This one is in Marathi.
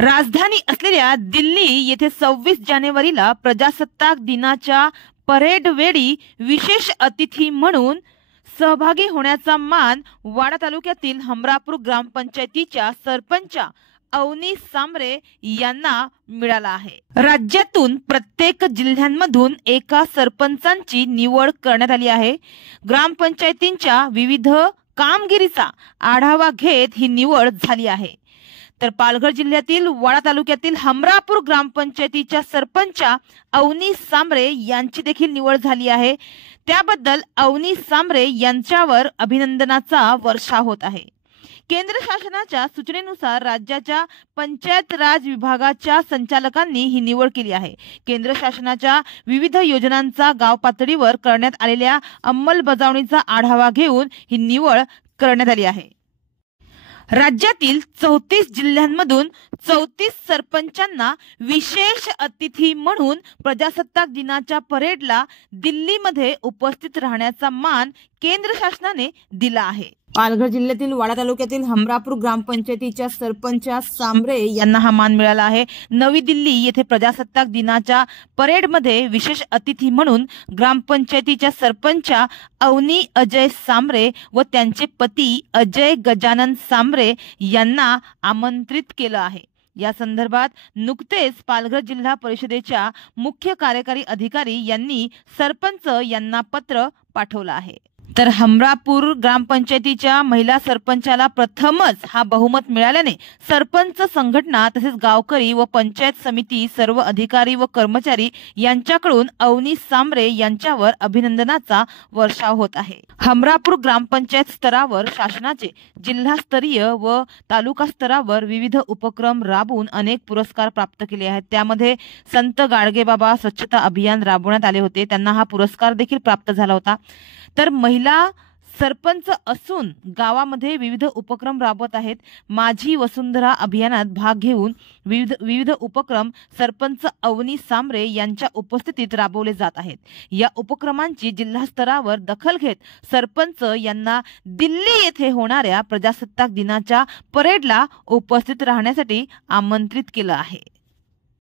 राजधानी असलेल्या दिल्ली येथे 26 जानेवारीला प्रजासत्ताक दिनाच्या परेड वेळी विशेष अतिथी म्हणून सहभागी होण्याचा मान वाडा तालुक्यातील हमरापूर ग्रामपंचायतीच्या सरपंच अवनी सांबरे यांना मिळाला आहे। राज्यातून प्रत्येक जिल्ह्यांमधून एका सरपंचांची निवड करण्यात आली आहे। ग्रामपंचायतींच्या विविध कामगिरीचा आढावा घेत ही निवड झाली आहे। तर पालघर जिल्ह्यातील वाडा तालुक्यातील हमरापूर ग्रामपंचायतीच्या सरपंच अवनी सांबरे यांची देखील निवड झाली आहे। त्याबद्दल अवनी सांबरे यांच्यावर अभिनंदनाचा वर्षाव होत आहे। केंद्र शासनाच्या सूचनेनुसार राज्याच्या पंचायत राज विभागाच्या संचालकांनी ही निवड केली आहे। केंद्र शासनाच्या विविध योजनांचा गाव पातळीवर करण्यात आलेल्या अंमलबजावणीचा आढावा घेऊन ही निवड करण्यात आली आहे। राज्यातील 34 जिल्ह्यांमधून 34 सरपंचांना विशेष अतिथी म्हणून प्रजासत्ताक दिनाच्या परेडला दिल्लीमध्ये उपस्थित राहण्याचा मान केंद्र शासनाने दिला आहे। पालघर जिल्ह्यातील वाडा तालुक्यातील हमरापूर ग्रामपंचायतीच्या सरपंच सांबरे यांना हा मान मिळाला आहे। नवी दिल्ली येथे प्रजासत्ताक दिनाच्या परेडमध्ये विशेष अतिथी म्हणून ग्रामपंचायतीच्या सरपंच अवनी अजय सांबरे व त्यांचे पती अजय गजानन सांबरे यांना आमंत्रित केलं आहे। या संदर्भात नुकतेच पालघर जिल्हा परिषदेच्या मुख्य कार्यकारी अधिकारी यांनी सरपंच यांना पत्र पाठवलं आहे। तर हमरापूर ग्रामपंचायतीच्या महिला सरपंचाला प्रथमच हा बहुमत मिळाल्याने सरपंच संघटना तसेच गावकरी व पंचायत समिती सर्व अधिकारी व कर्मचारी यांच्याकडून अवनी सांबरे यांच्यावर अभिनंदनाचा वर्षाव होत आहे। हमरापूर ग्रामपंचायत स्तरावर शासनाचे जिल्हास्तरीय व तालुका स्तरावर विविध उपक्रम राबवून अनेक पुरस्कार प्राप्त केले आहेत। त्यामध्ये संत गाडगेबाबा स्वच्छता अभियान राबवण्यात आले होते, त्यांना हा पुरस्कार देखील प्राप्त झाला होता। तर महिला सरपंच असून गावामध्ये विविध उपक्रम राबवत आहेत। माझी वसुंधरा अभियानात भाग घेऊन विविध उपक्रम सरपंच अवनी सांबरे यांच्या उपस्थितीत राबवले जात आहेत। या उपक्रमांची जिल्हा स्तरावर दखल घेत सरपंच यांना दिल्ली येथे होणाऱ्या प्रजासत्ताक दिनाच्या परेडला उपस्थित राहण्यासाठी आमंत्रित केलं आहे।